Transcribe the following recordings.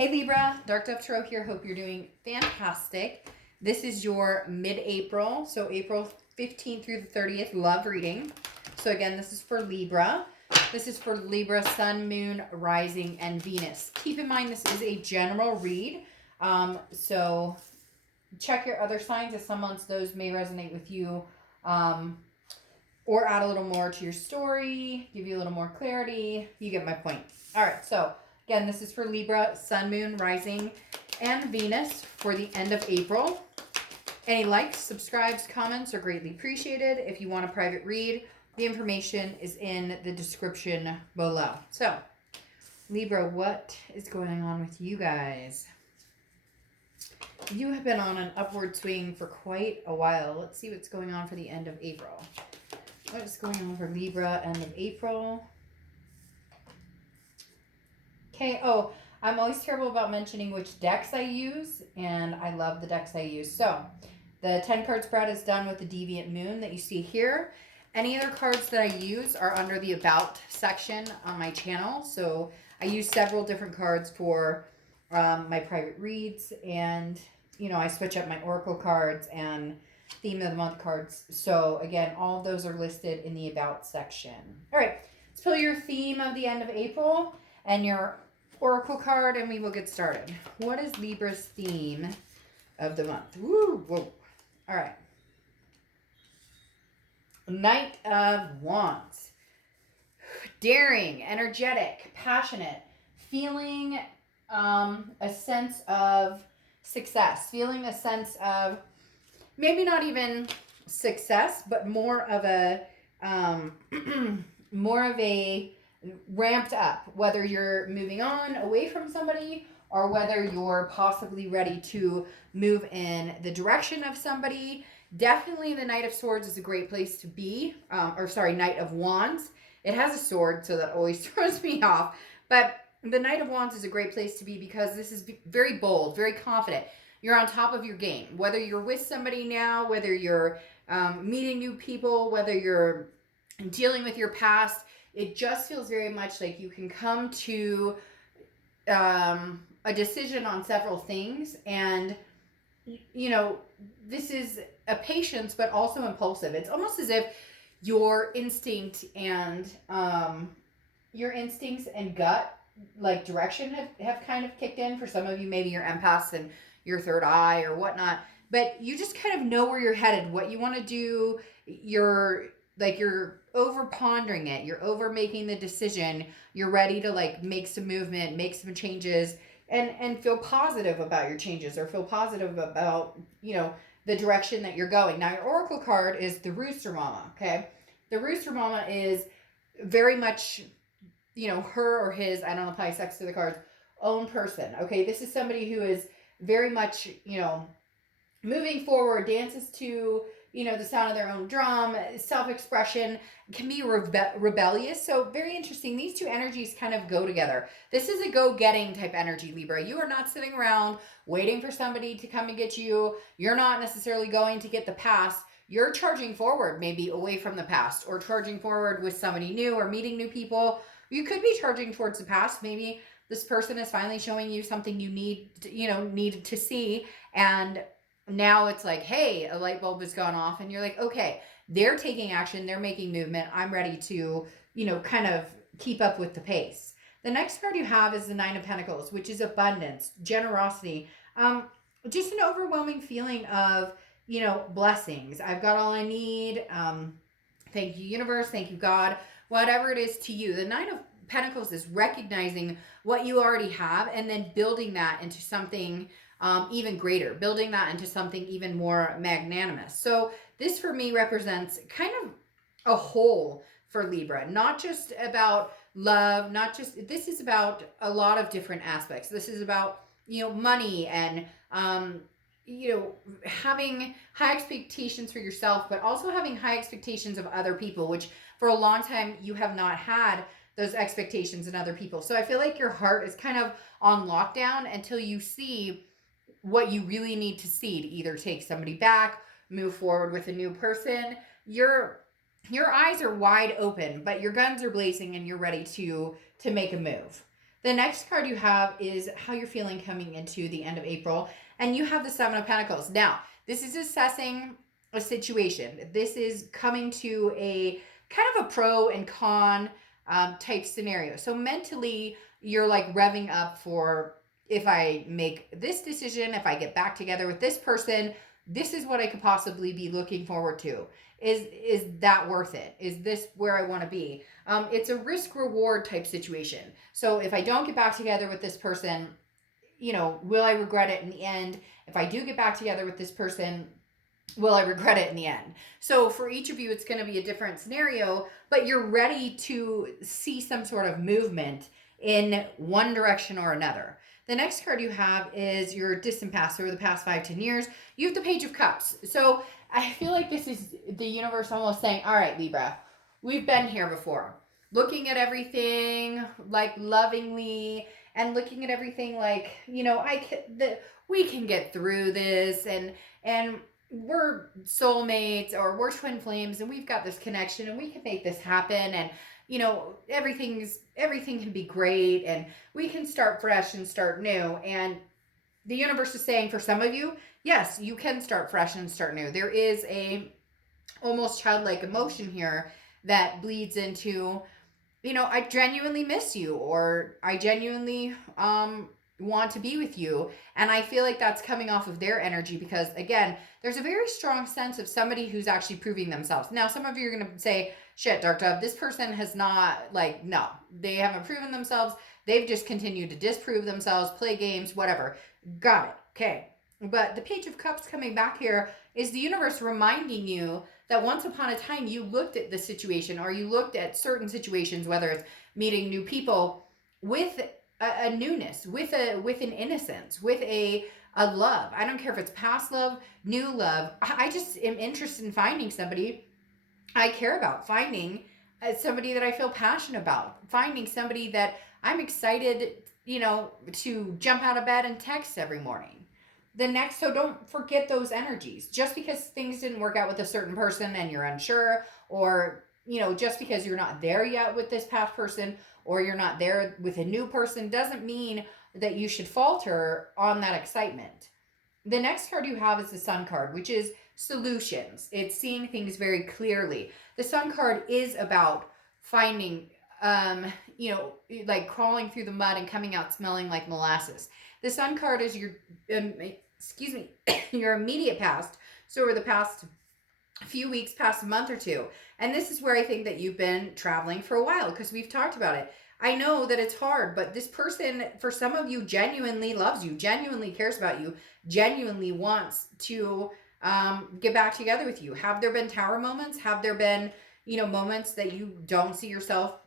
Hey Libra, Dark Dove Tarot here. Hope you're doing fantastic. This is your mid-April, so April 15th through the 30th love reading. So again, this is for Libra. This is for Libra, Sun, Moon, Rising, and Venus. Keep in mind this is a general read, so check your other signs as some months those may resonate with you, or add a little more to your story, give you a little more clarity. You get my point. All right, so again, this is for Libra, Sun, Moon, Rising, and Venus for the end of April. Any likes, subscribes, comments are greatly appreciated. If you want a private read, the information is in the description below. So, Libra, what is going on with you guys? You have been on an upward swing for quite a while. Let's see what's going on for the end of April. What is going on for Libra, end of April? Okay, oh, I'm always terrible about mentioning which decks I use, and I love the decks I use. So, the 10 card spread is done with the Deviant Moon that you see here. Any other cards that I use are under the About section on my channel. So, I use several different cards for my private reads, and, you know, I switch up my Oracle cards and theme of the month cards. So, again, all of those are listed in the About section. All right, let's pull your theme of the end of April and your Oracle card, and we will get started. What is Libra's theme of the month? Woo, whoa. All right. Knight of Wands. Daring, energetic, passionate, feeling a sense of success, feeling a sense of maybe not even success, but more of a ramped up, whether you're moving on away from somebody or whether you're possibly ready to move in the direction of somebody. Definitely the Knight of Swords is a great place to be, Knight of Wands. It has a sword, so that always throws me off. But the Knight of Wands is a great place to be because this is very bold, very confident. You're on top of your game. Whether you're with somebody now, whether you're meeting new people, whether you're dealing with your past, it just feels very much like you can come to a decision on several things. And, you know, this is a patience, but also impulsive. It's almost as if your instinct and your instincts and gut, like direction, have kind of kicked in. For some of you, maybe you're empaths and your third eye or whatnot, but you just kind of know where you're headed, what you want to do. You're over pondering it. You're over making the decision. You're ready to like make some movement, make some changes, and feel positive about your changes, or feel positive about, you know, the direction that you're going. Now, your Oracle card is the Rooster Mama, okay? The Rooster Mama is very much, you know, her or his, I don't apply sex to the cards, own person, okay? This is somebody who is very much, you know, moving forward, dances to, you know, the sound of their own drum, self-expression, can be rebellious. So very interesting. These two energies kind of go together. This is a go-getting type energy, Libra. You are not sitting around waiting for somebody to come and get you. You're not necessarily going to get the past. You're charging forward, maybe away from the past, or charging forward with somebody new or meeting new people. You could be charging towards the past. Maybe this person is finally showing you something you need to see, and now it's like, hey, a light bulb has gone off, and you're like, okay, they're taking action, they're making movement. I'm ready to, you know, kind of keep up with the pace. The next card you have is the Nine of Pentacles, which is abundance, generosity, just an overwhelming feeling of, you know, blessings. I've got all I need. Thank you, universe. Thank you, God. Whatever it is to you. The Nine of Pentacles is recognizing what you already have and then building that into something even greater, building that into something even more magnanimous. So this for me represents kind of a whole for Libra, not just about love, this is about a lot of different aspects. This is about, you know, money and, you know, having high expectations for yourself, but also having high expectations of other people, which for a long time you have not had those expectations in other people. So I feel like your heart is kind of on lockdown until you see what you really need to see to either take somebody back, move forward with a new person. Your eyes are wide open, but your guns are blazing and you're ready to make a move. The next card you have is how you're feeling coming into the end of April. And you have the Seven of Pentacles. Now, this is assessing a situation. This is coming to a kind of a pro and con type scenario. So mentally, you're like revving up for, if I make this decision, if I get back together with this person, this is what I could possibly be looking forward to. Is that worth it? Is this where I want to be? It's a risk reward type situation. So if I don't get back together with this person, will I regret it in the end? If I do get back together with this person, will I regret it in the end? So for each of you, it's going to be a different scenario, but you're ready to see some sort of movement in one direction or another. The next card you have is your distant past, over the past 5-10 years. You have the Page of Cups. So I feel like this is the universe almost saying, all right, Libra, we've been here before. Looking at everything like lovingly and looking at everything like, we can get through this, and we're soulmates, or we're twin flames, and we've got this connection, and we can make this happen, and everything can be great, and we can start fresh and start new. And the universe is saying, for some of you, yes, you can start fresh and start new. There is a almost childlike emotion here that bleeds into, I genuinely miss you, or I genuinely want to be with you. And I feel like that's coming off of their energy, because again, there's a very strong sense of somebody who's actually proving themselves. Now, some of you are going to say, shit, Dark Dove, this person has not, no, they haven't proven themselves. They've just continued to disprove themselves, play games, whatever. Got it. Okay. But the Page of Cups coming back here is the universe reminding you that once upon a time you looked at the situation, or you looked at certain situations, whether it's meeting new people, with a newness, with an innocence, with a love. I don't care if it's past love, new love. I just am interested in finding somebody I care about, finding somebody that I feel passionate about, finding somebody that I'm excited, to jump out of bed and text every morning. So don't forget those energies. Just because things didn't work out with a certain person and you're unsure, or, just because you're not there yet with this past person, or you're not there with a new person, doesn't mean that you should falter on that excitement. The next card you have is the Sun card, which is solutions. It's seeing things very clearly. The Sun card is about finding, like crawling through the mud and coming out smelling like molasses. The Sun card is your, your immediate past. So over the past few weeks, past a month or two. And this is where I think that you've been traveling for a while, because we've talked about it. I know that it's hard, but this person, for some of you, genuinely loves you, genuinely cares about you, genuinely wants to get back together with you. Have there been tower moments? Have there been, moments that you don't see yourself,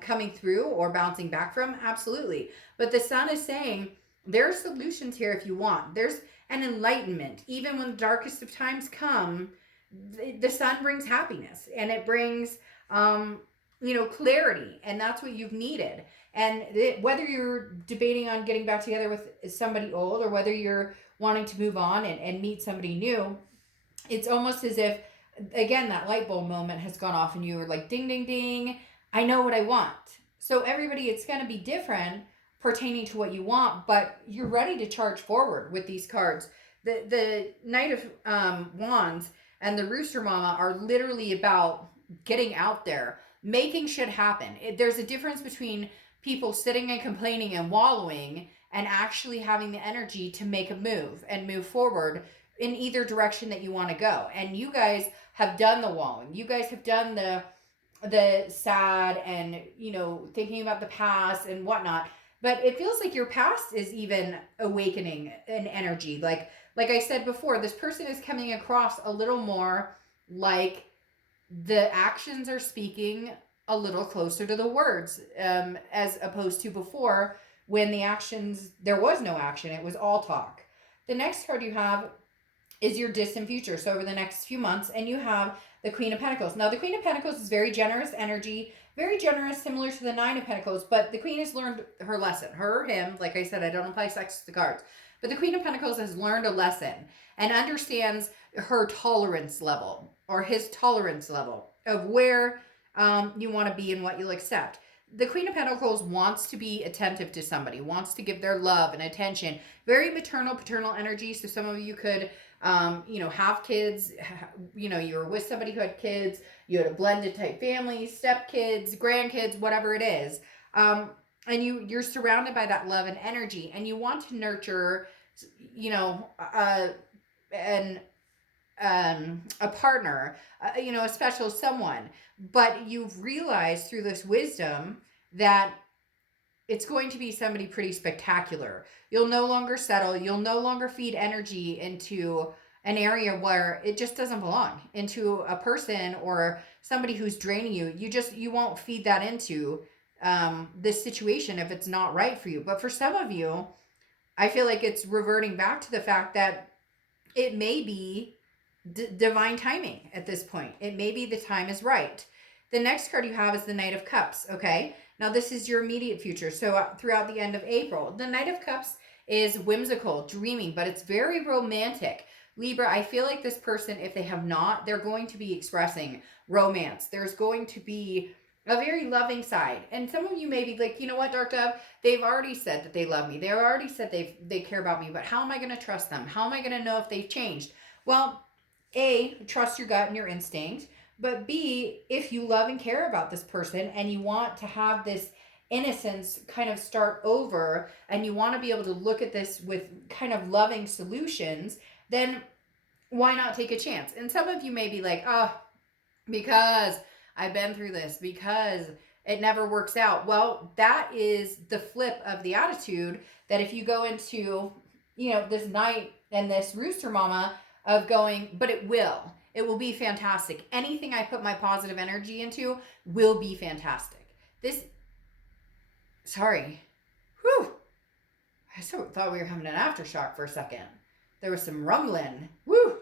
coming through or bouncing back from? Absolutely. But the Sun is saying there are solutions here if you want. There's an enlightenment. Even when the darkest of times come, the Sun brings happiness, and it brings, clarity, and that's what you've needed. And whether you're debating on getting back together with somebody old, or whether you're wanting to move on and meet somebody new, it's almost as if, again, that light bulb moment has gone off and you were like, ding, ding, ding, I know what I want. So everybody, it's going to be different pertaining to what you want, but you're ready to charge forward with these cards. The Knight of Wands and the Rooster Mama are literally about getting out there, making shit happen. There's a difference between people sitting and complaining and wallowing, and actually having the energy to make a move and move forward in either direction that you want to go. And you guys have done the wallowing. You guys have done the sad and, thinking about the past and whatnot. But it feels like your past is even awakening an energy. Like I said before, this person is coming across a little more like the actions are speaking a little closer to the words, as opposed to before, when there was no action. It was all talk. The next card you have is your distant future. So over the next few months, and you have the Queen of Pentacles. Now, the Queen of Pentacles is very generous energy, very generous, similar to the Nine of Pentacles, but the Queen has learned her lesson. Her or him, like I said, I don't apply sex to the cards. But the Queen of Pentacles has learned a lesson and understands her tolerance level, or his tolerance level, of where you want to be and what you'll accept. the Queen of Pentacles wants to be attentive to somebody, wants to give their love and attention. Very maternal, paternal energy. So some of you could, have kids. You were with somebody who had kids. You had a blended type family, step kids, grandkids, whatever it is. And you're surrounded by that love and energy, and you want to nurture, an a partner, a special someone. But you've realized through this wisdom that it's going to be somebody pretty spectacular. You'll no longer settle. You'll no longer feed energy into an area where it just doesn't belong, into a person or somebody who's draining you. You won't feed that into this situation if it's not right for you. But for some of you, I feel like it's reverting back to the fact that it may be divine timing at this point. It may be the time is right. The next card you have is the Knight of Cups, okay? Now, this is your immediate future. So throughout the end of April, the Knight of Cups is whimsical, dreaming, but it's very romantic. Libra, I feel like this person, if they have not, they're going to be expressing romance. There's going to be a very loving side. And some of you may be like, you know what, Dark Dove, they've already said that they love me. They've already said they care about me, but how am I going to trust them? How am I going to know if they've changed? Well, A, trust your gut and your instinct. But B, if you love and care about this person and you want to have this innocence kind of start over and you want to be able to look at this with kind of loving solutions, then why not take a chance? And some of you may be like, oh, because I've been through this, because it never works out. Well, that is the flip of the attitude that if you go into, this night and this rooster mama of going, but it will. It will be fantastic. Anything I put my positive energy into will be fantastic. Sorry. Whew. I thought we were having an aftershock for a second. There was some rumbling. Woo.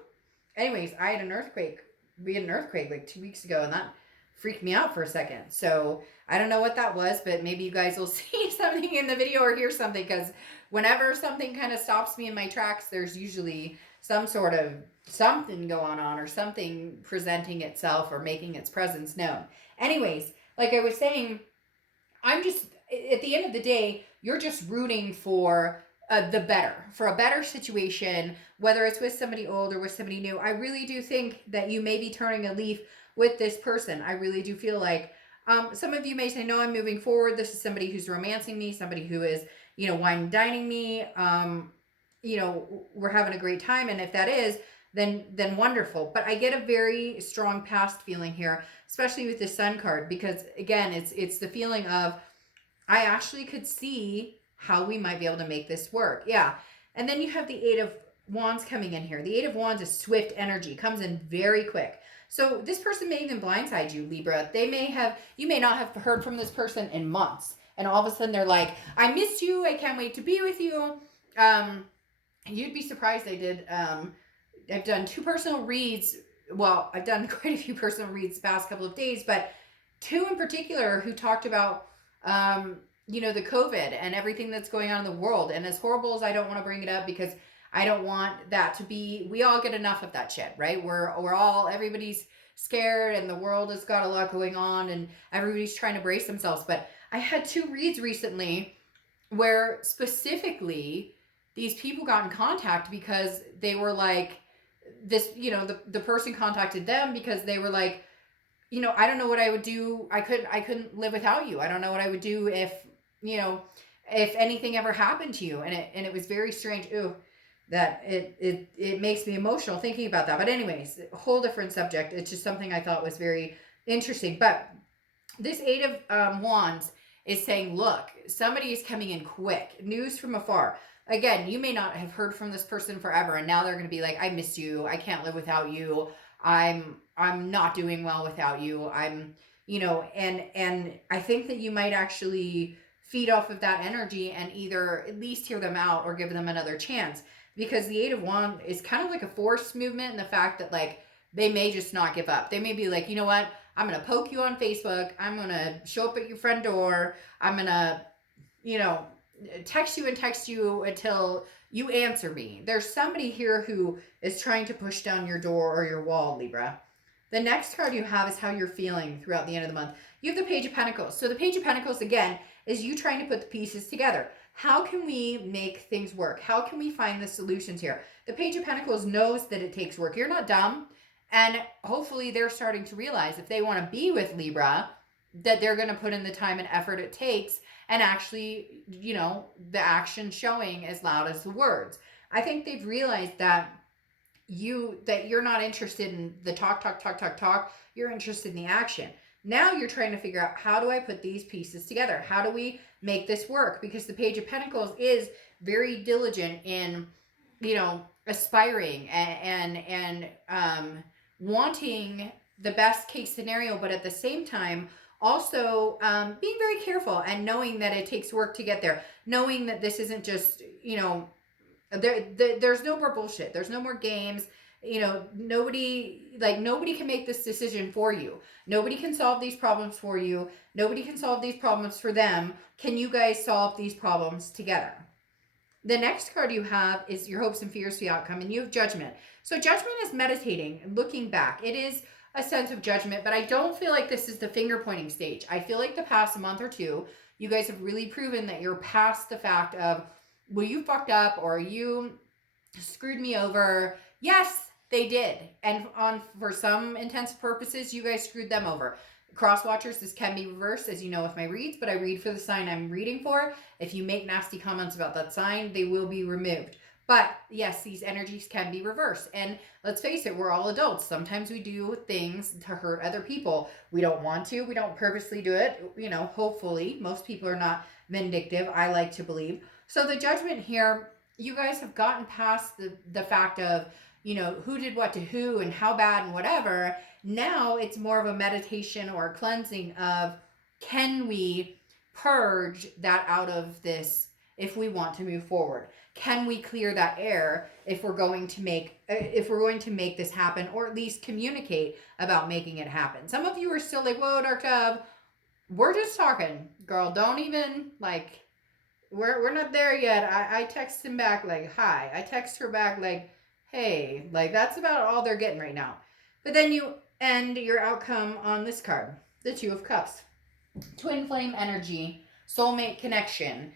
Anyways, I had an earthquake. We had an earthquake like 2 weeks ago, and that freaked me out for a second. So I don't know what that was, but maybe you guys will see something in the video or hear something, because whenever something kind of stops me in my tracks, there's usually some sort of something going on or something presenting itself or making its presence known. Anyways, like I was saying, I'm just, at the end of the day, you're just rooting for for a better situation, whether it's with somebody old or with somebody new. I really do think that you may be turning a leaf with this person. I really do feel like some of you may say, no, I'm moving forward. This is somebody who's romancing me, somebody who is, wine and dining me. We're having a great time. And if that is, then wonderful. But I get a very strong past feeling here, especially with the Sun card, because again, it's the feeling of, I actually could see how we might be able to make this work. Yeah. And then you have the Eight of Wands coming in here. The Eight of Wands is swift energy, comes in very quick. So this person may even blindside you, Libra. You may not have heard from this person in months. And all of a sudden they're like, I miss you. I can't wait to be with you. You'd be surprised I did. I've done 2 personal reads. Well, I've done quite a few personal reads the past couple of days, but 2 in particular who talked about, the COVID and everything that's going on in the world. And as horrible as I don't want to bring it up, because I don't want that to be, we all get enough of that shit, right? Everybody's scared and the world has got a lot going on and everybody's trying to brace themselves. But I had 2 reads recently where specifically these people got in contact because they were like, the person contacted them because they were like, I don't know what I would do. I couldn't live without you. I don't know what I would do if anything ever happened to you. And it was very strange. Ooh, that it makes me emotional thinking about that. But anyways, a whole different subject. It's just something I thought was very interesting. But this Eight of Wands is saying, look, somebody is coming in quick. News from afar. Again, you may not have heard from this person forever, and now they're going to be like, I miss you. I can't live without you. I'm not doing well without you. And I think that you might actually feed off of that energy and either at least hear them out or give them another chance, because the Eight of Wands is kind of like a forced movement in the fact that, like, they may just not give up. They may be like, you know what? I'm going to poke you on Facebook. I'm going to show up at your front door. I'm going to, text you until you answer me. There's somebody here who is trying to push down your door or your wall, Libra. The next card you have is how you're feeling throughout the end of the month. You have the Page of Pentacles. So the Page of Pentacles, again, is you trying to put the pieces together. How can we make things work? How can we find the solutions here? The Page of Pentacles knows that it takes work. You're not dumb. And hopefully they're starting to realize if they want to be with Libra, that they're going to put in the time and effort it takes, and actually, you know, the action showing as loud as the words. I think they've realized that you're not interested in the talk. You're interested in the action. Now you're trying to figure out, how do I put these pieces together? How do we make this work? Because the Page of Pentacles is very diligent in, you know, aspiring and wanting the best case scenario, but at the same time also being very careful and knowing that it takes work to get there, knowing that this isn't just, you know, there's no more bullshit, there's no more games, you know, nobody can make this decision for you, nobody can solve these problems for you, nobody can solve these problems for them. Can you guys solve these problems together? The next card you have is your hopes and fears for the outcome, and you have Judgment. So Judgment is meditating and looking back. It is a sense of judgment, but I don't feel like this is the finger pointing stage. I feel like the past month or two, you guys have really proven that you're past the fact of, well, you fucked up or you screwed me over. Yes, they did. And for some intents purposes, you guys screwed them over. Cross watchers, this can be reversed, as you know, with my reads, but I read for the sign I'm reading for. If you make nasty comments about that sign, they will be removed. But yes, these energies can be reversed. And let's face it, we're all adults. Sometimes we do things to hurt other people. We don't want to. We don't purposely do it. You know, hopefully. Most people are not vindictive, I like to believe. So the Judgment here, you guys have gotten past the fact of, you know, who did what to who and how bad and whatever. Now it's more of a meditation or a cleansing of, can we purge that out of this if we want to move forward? Can we clear that air if we're going to make this happen, or at least communicate about making it happen? Some of you are still like, whoa, Dark Dove, we're just talking, girl. Don't even, like, we're not there yet. I text him back like, hi. I text her back like, hey. Like, that's about all they're getting right now. But then you end your outcome on this card, the Two of Cups. Twin flame energy, soulmate connection,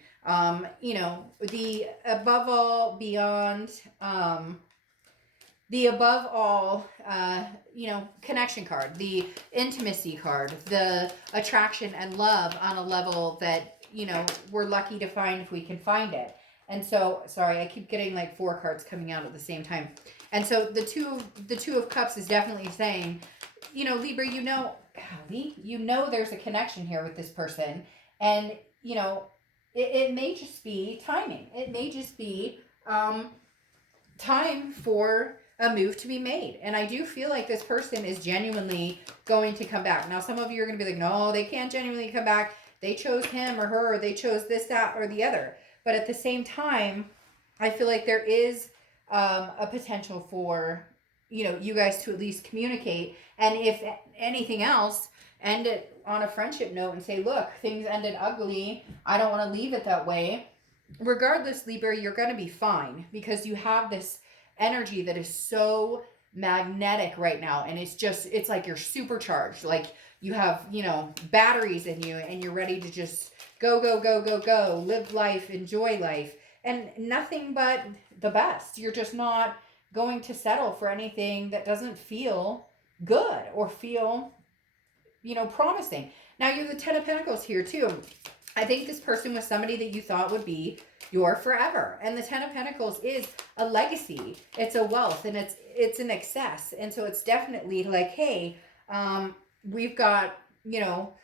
you know, the above all, beyond, the above all, you know, connection card, the intimacy card, the attraction and love on a level that, you know, we're lucky to find if we can find it. And so, sorry, I keep getting like 4 cards coming out at the same time. And so the two of Cups is definitely saying, you know, Libra, you know, golly, you know, there's a connection here with this person. And, you know, it may just be timing. It may just be time for a move to be made. And I do feel like this person is genuinely going to come back. Now, some of you are going to be like, no, they can't genuinely come back. They chose him or her, or they chose this, that, or the other. But at the same time, I feel like there is a potential for, you know, you guys to at least communicate. And if anything else, end it on a friendship note and say, look, things ended ugly. I don't want to leave it that way. Regardless, Libra, you're going to be fine, because you have this energy that is so magnetic right now. And it's like you're supercharged. Like you have, you know, batteries in you, and you're ready to just go, live life, enjoy life, and nothing but the best. You're just not going to settle for anything that doesn't feel good or feel, you know, promising. Now you have the Ten of Pentacles here too. I think this person was somebody that you thought would be your forever. And the Ten of Pentacles is a legacy. It's a wealth, and it's an excess. And so it's definitely like, hey, we've got, you know,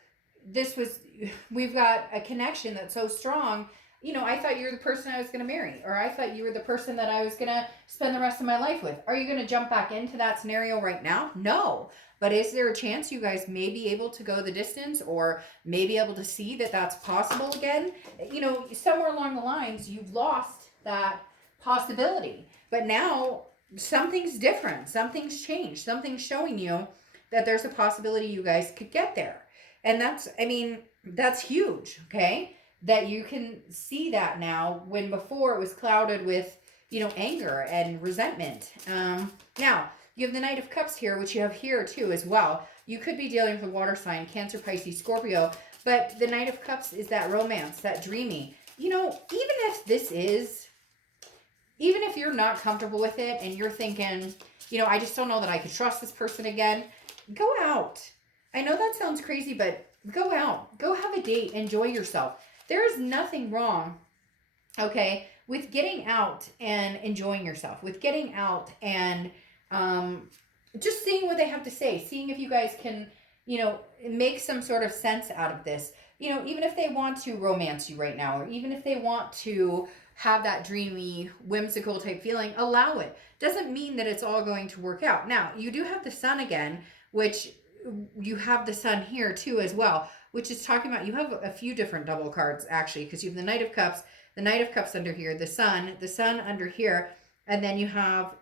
we've got a connection that's so strong. You know, I thought you were the person I was going to marry, or I thought you were the person that I was going to spend the rest of my life with. Are you going to jump back into that scenario right now? No. But is there a chance you guys may be able to go the distance, or may be able to see that that's possible again? You know, somewhere along the lines, you've lost that possibility. But now something's different. Something's changed. Something's showing you that there's a possibility you guys could get there. And that's, I mean, that's huge, okay? That you can see that now, when before it was clouded with, you know, anger and resentment. Now, You have the Knight of Cups here, which you have here too as well. You could be dealing with a water sign, Cancer, Pisces, Scorpio, but the Knight of Cups is that romance, that dreamy. You know, even if you're not comfortable with it and you're thinking, you know, I just don't know that I could trust this person again, go out. I know that sounds crazy, but go out. Go have a date. Enjoy yourself. There is nothing wrong, okay, with getting out and enjoying yourself, with getting out and just seeing what they have to say, seeing if you guys can, you know, make some sort of sense out of this. You know, even if they want to romance you right now, or even if they want to have that dreamy, whimsical type feeling, allow it. Doesn't mean that it's all going to work out. Now, you do have the sun again, which you have the sun here too as well, which is talking about, you have a few different double cards actually, because you have the Knight of Cups under here, the sun under here, and then you have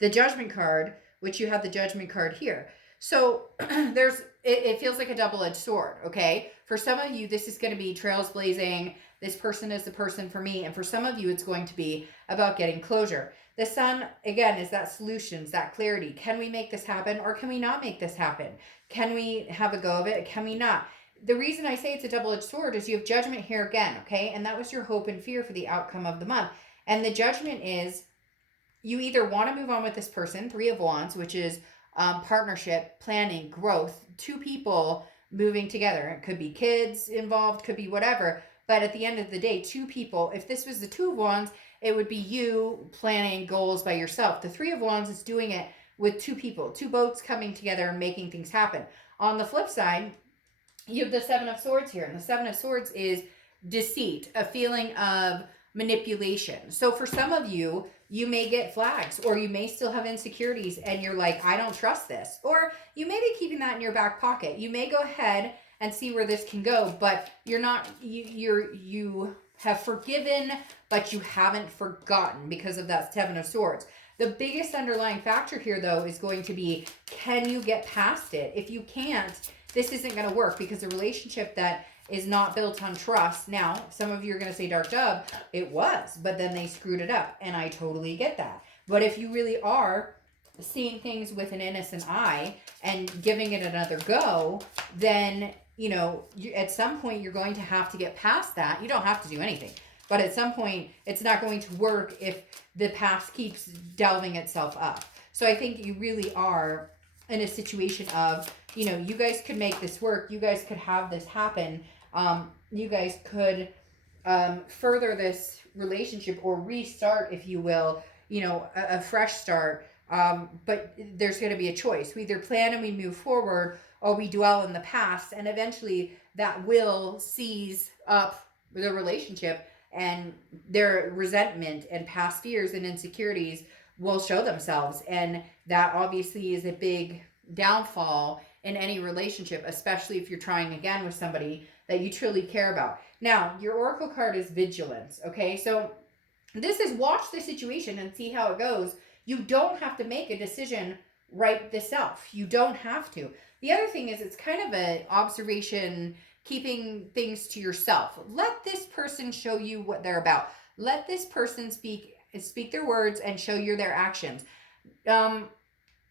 the Judgment card, which you have the Judgment card here. So it feels like a double-edged sword, okay? For some of you, this is going to be trails blazing. This person is the person for me. And for some of you, it's going to be about getting closure. The sun, again, is that solutions, that clarity. Can we make this happen or can we not make this happen? Can we have a go of it? Can we not? The reason I say it's a double-edged sword is you have Judgment here again, okay? And that was your hope and fear for the outcome of the month. And the Judgment is you either want to move on with this person, Three of Wands, which is partnership, planning, growth, two people moving together. It could be kids involved, could be whatever. But at the end of the day, two people, if this was the Two of Wands, it would be you planning goals by yourself. The Three of Wands is doing it with two people, two boats coming together and making things happen. On the flip side, you have the Seven of Swords here. And the Seven of Swords is deceit, a feeling of manipulation. So for some of you, you may get flags, or you may still have insecurities and you're like, I don't trust this. Or you may be keeping that in your back pocket. You may go ahead and see where this can go, but you're not, you have forgiven, but you haven't forgotten because of that Seven of Swords. The biggest underlying factor here, though, is going to be, can you get past it? If you can't, this isn't going to work, because a relationship that is not built on trust. Now, some of you are going to say, Dark Dove, it was, but then they screwed it up. And I totally get that. But if you really are seeing things with an innocent eye and giving it another go, then, you know, at some point you're going to have to get past that. You don't have to do anything. But at some point, it's not going to work if the past keeps delving itself up. So I think you really are in a situation of, you know, you guys could make this work. You guys could have this happen. You guys could further this relationship or restart, if you will, you know, a fresh start. But there's going to be a choice. We either plan and we move forward, or we dwell in the past, and eventually that will seize up the relationship, and their resentment and past fears and insecurities will show themselves. And that obviously is a big downfall in any relationship, especially if you're trying again with somebody that you truly care about. Now, your Oracle card is Vigilance, okay? So this is watch the situation and see how it goes. You don't have to make a decision right this self. You don't have to. The other thing is, it's kind of an observation, keeping things to yourself. Let this person show you what they're about. Let this person speak their words and show you their actions.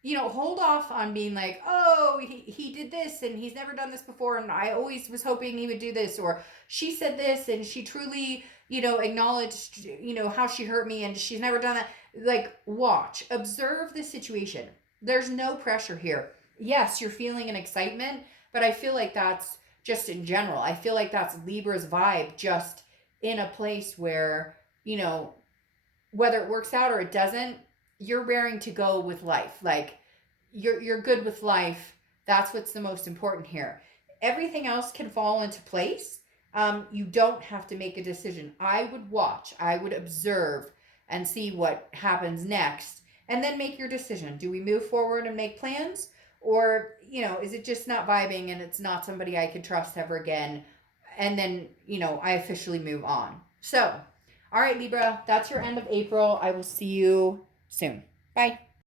You know, hold off on being like, oh, he did this and he's never done this before, and I always was hoping he would do this, or she said this and she truly, you know, acknowledged, you know, how she hurt me and she's never done that. Like, watch, observe the situation. There's no pressure here. Yes, you're feeling an excitement, but I feel like that's just in general. I feel like that's Libra's vibe, just in a place where, you know, whether it works out or it doesn't, you're raring to go with life. Like, you're good with life. That's what's the most important here. Everything else can fall into place. You don't have to make a decision. I would watch, I would observe and see what happens next, and then make your decision. Do we move forward and make plans? Or, you know, is it just not vibing and it's not somebody I could trust ever again? And then, you know, I officially move on. So, all right, Libra, that's your end of April. I will see you soon. Bye.